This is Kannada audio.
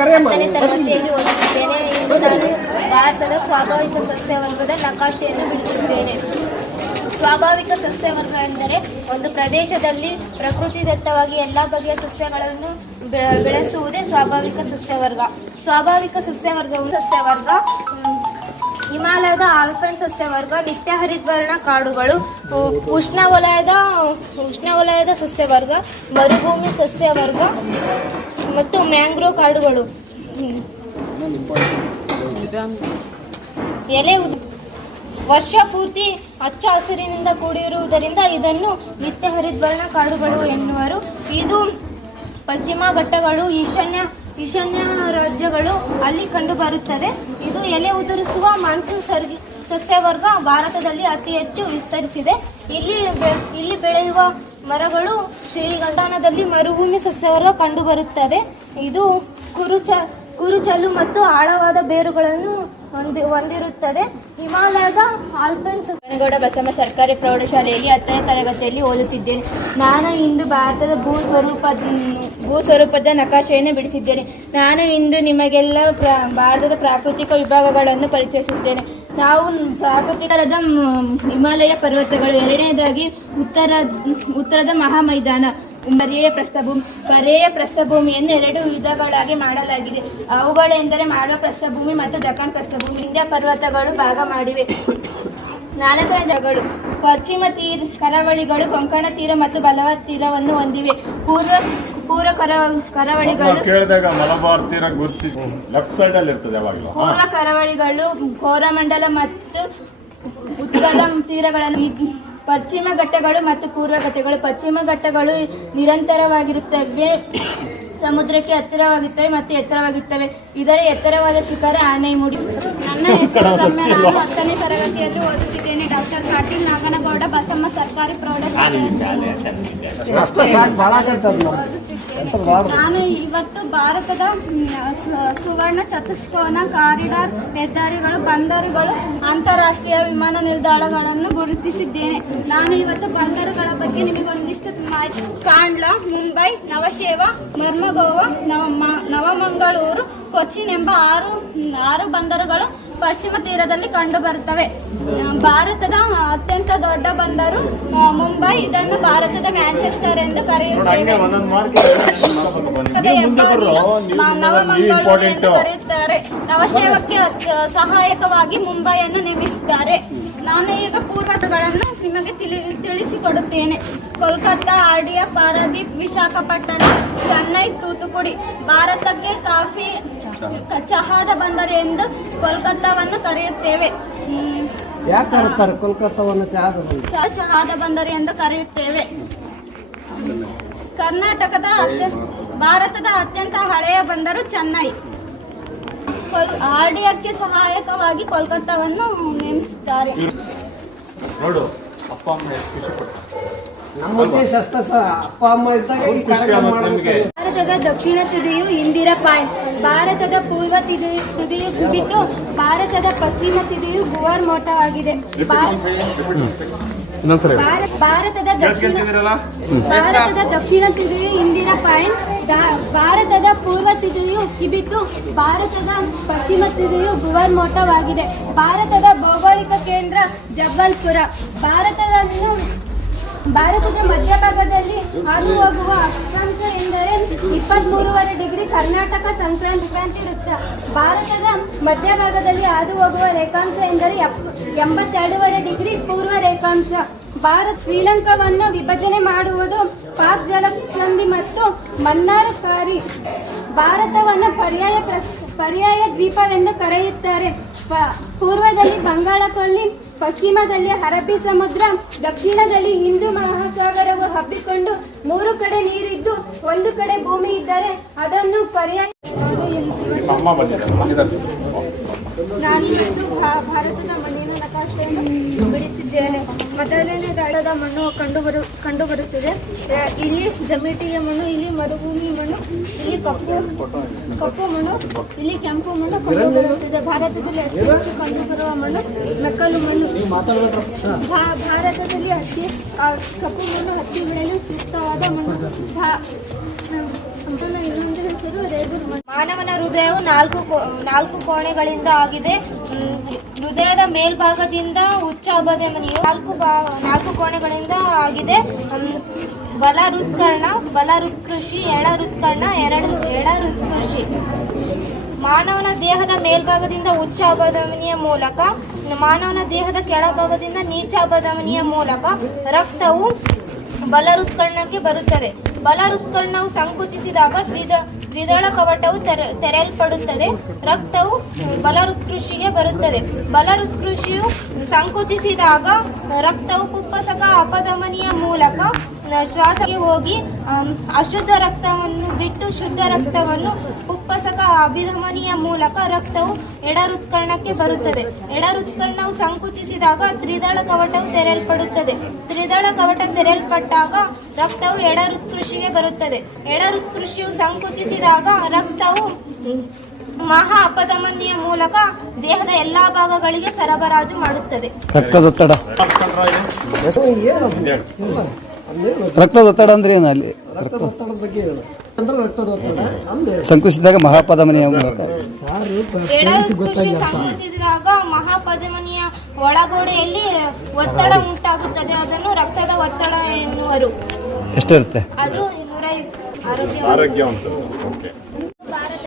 10ನೇ ತರಗತಿಯಲ್ಲಿ ಓದುತ್ತಿದ್ದೇನೆ. ಇಂದು ನಾನು ಭಾರತದ ಸ್ವಾಭಾವಿಕ ಸಸ್ಯವರ್ಗದ ನಕಾಶೆಯನ್ನು ಬಿಡಿಸಿದ್ದೇನೆ. ಸ್ವಾಭಾವಿಕ ಸಸ್ಯವರ್ಗ ಎಂದರೆ ಒಂದು ಪ್ರದೇಶದಲ್ಲಿ ಪ್ರಕೃತಿದತ್ತವಾಗಿ ಎಲ್ಲ ಬಗೆಯ ಸಸ್ಯಗಳನ್ನು ಬೆಳೆಸುವುದೇ ಸ್ವಾಭಾವಿಕ ಸಸ್ಯವರ್ಗ. ಸ್ವಾಭಾವಿಕ ಸಸ್ಯವರ್ಗ ಹಿಮಾಲಯದ ಆಲ್ಪೈನ್ ಸಸ್ಯವರ್ಗ, ನಿತ್ಯ ಹರಿದ್ವರ್ಣ ಕಾಡುಗಳು, ಉಷ್ಣವಲಯದ ಸಸ್ಯವರ್ಗ, ಮರುಭೂಮಿ ಸಸ್ಯವರ್ಗ ಮತ್ತು ಮ್ಯಾಂಗ್ರೋವ್ ಕಾಡುಗಳು. ವರ್ಷ ಪೂರ್ತಿ ಹಚ್ಚ ಹಸಿರಿನಿಂದ ಕೂಡಿರುವುದರಿಂದ ಇದನ್ನು ನಿತ್ಯ ಹರಿದ್ವರ್ಣ ಕಾಡುಗಳು ಎನ್ನುವರು. ಇದು ಪಶ್ಚಿಮ ಘಟ್ಟಗಳು, ಈಶಾನ್ಯ ರಾಜ್ಯಗಳು ಅಲ್ಲಿ ಕಂಡುಬರುತ್ತದೆ. ಇದು ಎಲೆ ಉದುರಿಸುವ ಮಾನ್ಸೂನ್ ಸಸ್ಯವರ್ಗ ಭಾರತದಲ್ಲಿ ಅತಿ ಹೆಚ್ಚು ವಿಸ್ತರಿಸಿದೆ. ಇಲ್ಲಿ ಬೆಳೆಯುವ ಮರಗಳು ಶ್ರೀಗಂಧಾನದಲ್ಲಿ ಮರುಭೂಮಿ ಸಸ್ಯವರ್ಗ ಕಂಡುಬರುತ್ತದೆ. ಇದು ಕುರುಚಲು ಮತ್ತು ಆಳವಾದ ಬೇರುಗಳನ್ನು ಹೊಂದಿರುತ್ತದೆ. ಹಿಮಾಲಯದ ಆಲ್ಪೈನ್ ಗಣಗೌಡ ಬಸಮ್ಮ ಸರ್ಕಾರಿ ಪ್ರೌಢಶಾಲೆಯಲ್ಲಿ 10ನೇ ತರಗತಿಯಲ್ಲಿ ಓದುತ್ತಿದ್ದೇನೆ. ನಾನು ಇಂದು ಭಾರತದ ಭೂಸ್ವರೂಪದ ನಕಾಶೆಯನ್ನು ಬಿಡಿಸಿದ್ದೇನೆ. ನಾನು ಇಂದು ನಿಮಗೆಲ್ಲ ಭಾರತದ ಪ್ರಾಕೃತಿಕ ವಿಭಾಗಗಳನ್ನು ಪರಿಚಯಿಸುತ್ತೇನೆ. ನಾವು ಪ್ರಾಕೃತಿಕರದ ಹಿಮಾಲಯ ಪರ್ವತಗಳು, ಎರಡನೇದಾಗಿ ಉತ್ತರದ ಮಹಾಮೈದಾನ, ಪರ್ಯಾಯ ಪ್ರಸ್ಥಭೂಮಿಯನ್ನು 2 ವಿಧಗಳಾಗಿ ಮಾಡಲಾಗಿದೆ. ಅವುಗಳೆಂದರೆ ಮಾಳವ ಪ್ರಸ್ಥಭೂಮಿ ಮತ್ತು ದಖನ್ ಪ್ರಸ್ಥಭೂಮಿ. ವಿಂಧ್ಯ ಪರ್ವತಗಳು ಭಾಗ ಮಾಡಿವೆ. 4ನೇದಾಗಳು ಪಶ್ಚಿಮ ಕರಾವಳಿಗಳು ಕೊಂಕಣ ತೀರ ಮತ್ತು ಬಲವಾರ್ ತೀರವನ್ನು ಹೊಂದಿವೆ. ಪೂರ್ವ ಕರಾವಳಿಗಳು ಕೋರಮಂಡಲ ಮತ್ತು ಉತ್ಕಲ ತೀರಗಳನ್ನು, ಪಶ್ಚಿಮ ಘಟ್ಟಗಳು ಮತ್ತು ಪೂರ್ವ ಘಟ್ಟಗಳು. ಪಶ್ಚಿಮ ಘಟ್ಟಗಳು ನಿರಂತರವಾಗಿರುತ್ತವೆ, ಸಮುದ್ರಕ್ಕೆ ಹತ್ತಿರವಾಗುತ್ತವೆ ಮತ್ತು ಎತ್ತರವಾಗುತ್ತವೆ. ಇದರ ಎತ್ತರವಾದ ಶಿಖರ ಆನೆಮುಡಿ. ನನ್ನ ಹೆಸರು ರಮ್ಯ. ನಾನು 10ನೇ ತರಗತಿಯಲ್ಲಿ ಓದುತ್ತಿದ್ದೇನೆ. ಡಾಕ್ಟರ್ ಪಾಟೀಲ್ ನಾಗನಗೌಡ ಬಸಮ್ಮ ಸರ್ಕಾರಿ ಪ್ರೌಢಶಾಲೆ. ನಾನು ಇವತ್ತು ಭಾರತದ ಸುವರ್ಣ ಚತುಷ್ಕೋನ, ಕಾರಿಡಾರ್, ಹೆದ್ದಾರಿಗಳು, ಬಂದರುಗಳು, ಅಂತಾರಾಷ್ಟ್ರೀಯ ವಿಮಾನ ನಿಲ್ದಾಣಗಳನ್ನು ಗುರುತಿಸಿದ್ದೇನೆ. ನಾನು ಇವತ್ತು ಬಂದರುಗಳ ಬಗ್ಗೆ ನಿಮಗೆ ಒಂದಿಷ್ಟು ಮಾಹಿತಿ. ಕಾಂಡ್ಲಾ, ಮುಂಬೈ, ನವಶೇವಾ, ಮರ್ಮಗೋವಾ, ನವಮಂಗಳೂರು, ಕೊಚ್ಚಿನ್ ಎಂಬ 6 ಬಂದರುಗಳು ಪಶ್ಚಿಮ ತೀರದಲ್ಲಿ ಕಂಡುಬರುತ್ತವೆ. ಭಾರತದ ಅತ್ಯಂತ ದೊಡ್ಡ ಬಂದರು ಮುಂಬೈ. ಇದನ್ನು ಭಾರತದ ಮ್ಯಾಂಚೆಸ್ಟರ್ ಎಂದು ಕರೆಯುತ್ತೇವೆ. ನವಮಂಗಳೂರು ಎಂದು ಕರೆಯುತ್ತಾರೆ. ನವಶೇವಕ್ಕೆ ಸಹಾಯಕವಾಗಿ ಮುಂಬೈಯನ್ನು ನೇಮಿಸಿದ್ದಾರೆ. ನಾನು ಈಗ ಪೂರ್ವಗಳನ್ನು ನಿಮಗೆ ತಿಳಿಸಿಕೊಡುತ್ತೇನೆ. ಕೋಲ್ಕತ್ತಾ, ಆರ್ಡಿಯಾ, ಪಾರಾದೀಪ್, ವಿಶಾಖಪಟ್ಟಣ, ಚೆನ್ನೈ, ತೂತುಕುಡಿ. ಭಾರತಕ್ಕೆ ಕಾಫಿ ಚಹಾದ ಬಂದರು ಎಂದು ಕೋಲ್ಕತ್ತಾವನ್ನು ಕರೆಯುತ್ತೇವೆ. ಚಹಾದ ಬಂದರು ಎಂದು ಕರೆಯುತ್ತೇವೆ. ಭಾರತದ ಅತ್ಯಂತ ಹಳೆಯ ಬಂದರು ಚೆನ್ನೈ. ಆರ್ಡಿಯಾಕ್ಕೆ ಸಹಾಯಕವಾಗಿ ಕೋಲ್ಕತ್ತಾವನ್ನು ನೇಮಿಸುತ್ತಾರೆ. ಭಾರತದ ದಕ್ಷಿಣ ತುದಿಯು ಇಂದಿರಾ ಪಾಯಿಂಟ್, ಭಾರತದ ಪೂರ್ವ ತುದಿಯು ಕುಬಿತು, ಭಾರತದ ಪಶ್ಚಿಮ ತುದಿಯು ಗುವಾರ್ ಮೋಟ ಆಗಿದೆ. ಭಾರತದ ದಕ್ಷಿಣ ತುದಿಯು ಇಂದಿರಾ ಪಾಯಿಂಟ್, ಭಾರತದ ಪೂರ್ವ ತುದಿಯು ಕಿಬಿತು, ಭಾರತದ ಪಶ್ಚಿಮ ತುದಿಯು ಗುವಾರ್ ಮೋಟವಾಗಿದೆ. ಭಾರತದ ಭೌಗೋಳಿಕ ಕೇಂದ್ರ ಜಬ್ಬಲ್ಪುರ. ಭಾರತದ ಮಧ್ಯಭಾಗದಲ್ಲಿ ಹಾದು ಹೋಗುವ ಅಕ್ಷಾಂಶ ಎಂದರೆ 23.5 ಡಿಗ್ರಿ ಕರ್ನಾಟಕ ಸಂಕ್ರಾಂತಿ ವೃತ್ತ. ಭಾರತದ ಮಧ್ಯಭಾಗದಲ್ಲಿ ಹಾದು ಹೋಗುವ ರೇಖಾಂಶ ಎಂದರೆ 82.5 ಡಿಗ್ರಿ ಪೂರ್ವ ರೇಖಾಂಶ. ಶ್ರೀಲಂಕಾವನ್ನು ವಿಭಜನೆ ಮಾಡುವುದು ಪಾಕ್ ಜಲಸಂಧಿ ಮತ್ತು ಮನ್ನಾರ್ ಖಾರಿ. ಭಾರತವನ್ನು ಪರ್ಯಾಯ ದ್ವೀಪವೆಂದು ಕರೆಯುತ್ತಾರೆ. ಪೂರ್ವದಲ್ಲಿ ಬಂಗಾಳ ಕೊಲ್ಲಿ, ಪಶ್ಚಿಮದಲ್ಲಿ ಅರಬ್ಬಿ ಸಮುದ್ರ, ದಕ್ಷಿಣದಲ್ಲಿ ಹಿಂದೂ ಮಹಾಸಾಗರವು ಹಬ್ಬಿಕೊಂಡು 3 ಕಡೆ ನೀರಿದ್ದು 1 ಕಡೆ ಭೂಮಿ ಇದ್ದರೆ ಅದನ್ನು ಪರ್ಯಾಯ. ನಾನಿಂದು ಭಾರತದ ಮಣ್ಣಿನ ನಕಾಶೆಯನ್ನು ಬಿಡಿಸಿದ್ದೇನೆ. ಮೊದಲನೇ ದಾಳದ ಮಣ್ಣು ಕಂಡುಬರುತ್ತದೆ. ಇಲ್ಲಿ ಜಮಿಟಿಯ ಮಣ್ಣು, ಇಲ್ಲಿ ಮರುಭೂಮಿ ಮಣ್ಣು, ಇಲ್ಲಿ ಕಪ್ಪು ಮಣ್ಣು, ಇಲ್ಲಿ ಕೆಂಪು ಮಣ್ಣು ಕಂಡುಬರುತ್ತದೆ. ಭಾರತದಲ್ಲಿ ಅತಿ ಹೆಚ್ಚು ಕಂಡುಬರುವ ಮಣ್ಣು ಮೆಕ್ಕಲು ಮಣ್ಣು. ಭಾರತದಲ್ಲಿ ಕಪ್ಪು ಮಣ್ಣು ಹತ್ತಿ ಬೆಳೆಯಲು ಸೂಕ್ತವಾದ ಮಣ್ಣು. ಮಾನವನ ಹೃದಯವು ನಾಲ್ಕು ಕೋಣೆಗಳಿಂದ ಆಗಿದೆ. ಹೃದಯದ ಮೇಲ್ಭಾಗದಿಂದ ಉಚ್ಚ ಅಪಧಮನಿಯು ನಾಲ್ಕು ಕೋಣೆಗಳಿಂದ ಆಗಿದೆ. ಬಲ ಹೃತ್ಕೃಷಿ, ಎಡ ಹೃತ್ಕರ್ಣ, ಎಡ ಹೃತ್ಕೃಷಿ. ಮಾನವನ ದೇಹದ ಮೇಲ್ಭಾಗದಿಂದ ಉಚ್ಚ ಅಪಧಮನಿಯ ಮೂಲಕ, ಮಾನವನ ದೇಹದ ಕೆಳಭಾಗದಿಂದ ನೀಚ ಅಪಧಮನಿಯ ಮೂಲಕ ರಕ್ತವು ಬಲ ಹೃತ್ಕರ್ಣಕ್ಕೆ ಬರುತ್ತದೆ. ಬಲ ಹೃತ್ಕರ್ಣವು ಸಂಕುಚಿಸಿದಾಗ ದ್ವಿದಳ ಕವಾಟವು ತೆರೆಯಲ್ಪಡುತ್ತದೆ. ರಕ್ತವು ಬಲ ಹೃತ್ಕೃಷಿಗೆ ಬರುತ್ತದೆ. ಬಲ ಹೃತ್ಕೃಷಿಯು ಸಂಕುಚಿಸಿದಾಗ ರಕ್ತವು ಕುಪ್ಪಸಕ ಅಪಧಮನಿಯ ಮೂಲಕ ಶ್ವಾಸಕ್ಕೆ ಹೋಗಿ ಅಶುದ್ಧ ರಕ್ತವನ್ನು ಬಿಟ್ಟು ಶುದ್ಧ ರಕ್ತವನ್ನು ಕುಪ್ಪಸಕ ಅಭಿಧಮನಿಯ ಮೂಲಕ ರಕ್ತವು ಎಡ ಹೃತ್ಕರ್ಣಕ್ಕೆ ಬರುತ್ತದೆ. ಎಡ ಹೃತ್ಕರ್ಣವು ಸಂಕುಚಿಸಿದಾಗ ತ್ರಿದಳ ಕವಾಟವು ತೆರೆಯಲ್ಪಡುತ್ತದೆ. ತ್ರಿದಳ ಕವಾಟ ತೆರೆಯಲ್ಪಟ್ಟಾಗ ರಕ್ತವು ಎಡ ಹೃತ್ಕೃಷಿಗೆ ಬರುತ್ತದೆ. ಎಡ ಹೃತ್ಕೃಷಿಯು ಸಂಕುಚಿಸಿದಾಗ ರಕ್ತವು ಮಹಾ ಅಪಧಮನಿಯ ಮೂಲಕ ದೇಹದ ಎಲ್ಲಾ ಭಾಗಗಳಿಗೆ ಸರಬರಾಜು ಮಾಡುತ್ತದೆ. ರಕ್ತದೊತ್ತಡ ಅಂದ್ರೆ ಏನು? ಅಲ್ಲಿ ರಕ್ತದೊತ್ತಡದ ಬಗ್ಗೆ ಹೇಳು. ರಕ್ತದೊತ್ತಡ ಸಂಕುಚಿಸಿದಾಗ ಮಹಾಪಧಮನಿಯ ಮೂಲಕ ಎಡ ಹೃತ್ಕೃಷಿ ಸಂಕುಚಿಸಿದಾಗ ಮಹಾಪಧಮನಿಯ ಒಳಗೋಡೆಯಲ್ಲಿ ಒತ್ತಡ ಉಂಟಾಗುತ್ತದೆ. ಅದನ್ನು ರಕ್ತದ ಒತ್ತಡ ಎನ್ನುವರು. ಎಷ್ಟಿರುತ್ತೆ? ಅದು 150 ಆರೋಗ್ಯ.